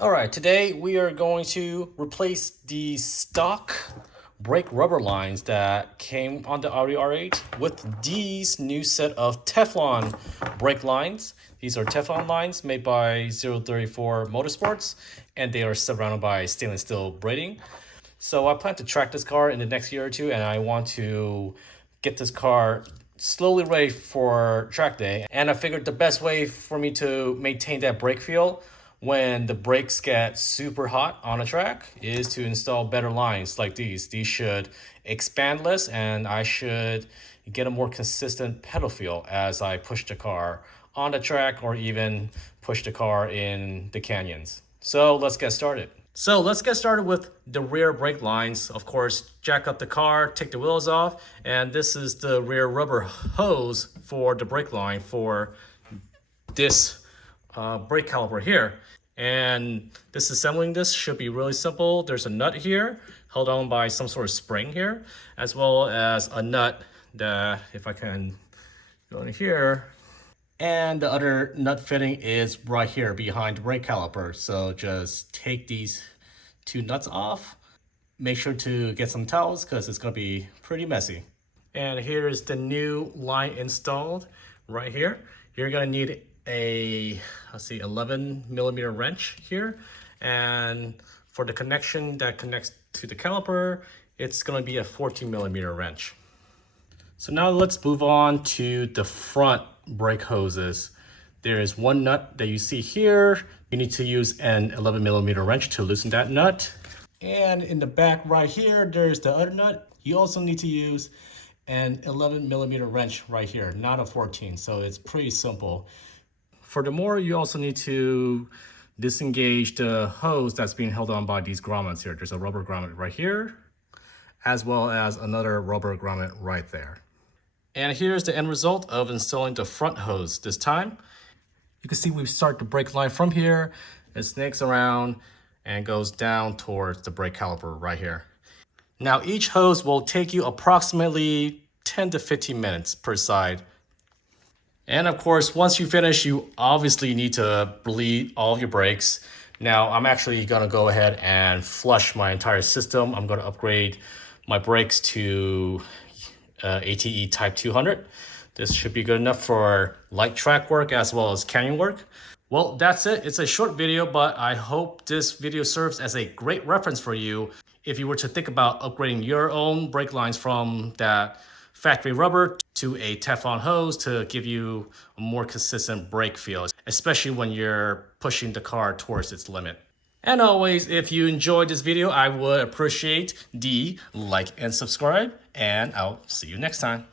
All right, today we are going to replace the stock brake rubber lines that came on the Audi R8 with these new set of Teflon brake lines. These are Teflon lines made by 034 Motorsports, and they are surrounded by stainless steel braiding. So I plan to track this car in the next year or two, and I want to get this car slowly ready for track day. And I figured the best way for me to maintain that brake feel when the brakes get super hot on a track is to install better lines like these. These should expand less, and I should get a more consistent pedal feel as I push the car on the track or even push the car in the canyons. So let's get started. So let's get started with the rear brake lines. Of course, jack up the car, take the wheels off, and this is the rear rubber hose for the brake line for this brake caliper here. And disassembling this should be really simple. There's a nut here held on by some sort of spring here, as well as a nut that, if I can go in here, and the other nut fitting is right here behind the brake caliper. So just take these two nuts off. Make sure to get some towels because it's going to be pretty messy. And here is the new line installed right here. You're going to need a 11mm wrench here. And for the connection that connects to the caliper, it's going to be a 14mm wrench. So now let's move on to the front brake hoses. There is one nut that you see here. You need to use an 11mm wrench to loosen that nut. And in the back right here, there's the other nut. You also need to use an 11mm wrench right here, not a 14. So it's pretty simple. Furthermore, you also need to disengage the hose that's being held on by these grommets here. There's a rubber grommet right here, as well as another rubber grommet right there. And here's the end result of installing the front hose this time. You can see we start the brake line from here. It snakes around and goes down towards the brake caliper right here. Now each hose will take you approximately 10 to 15 minutes per side. And of course, once you finish, you obviously need to bleed all of your brakes. Now I'm actually gonna go ahead and flush my entire system. I'm gonna upgrade my brakes to ATE Type 200. This should be good enough for light track work as well as canyon work. Well, that's it. It's a short video, but I hope this video serves as a great reference for you if you were to think about upgrading your own brake lines from that factory rubber to a Teflon hose to give you a more consistent brake feel, especially when you're pushing the car towards its limit. And always, if you enjoyed this video, I would appreciate the like and subscribe, and I'll see you next time.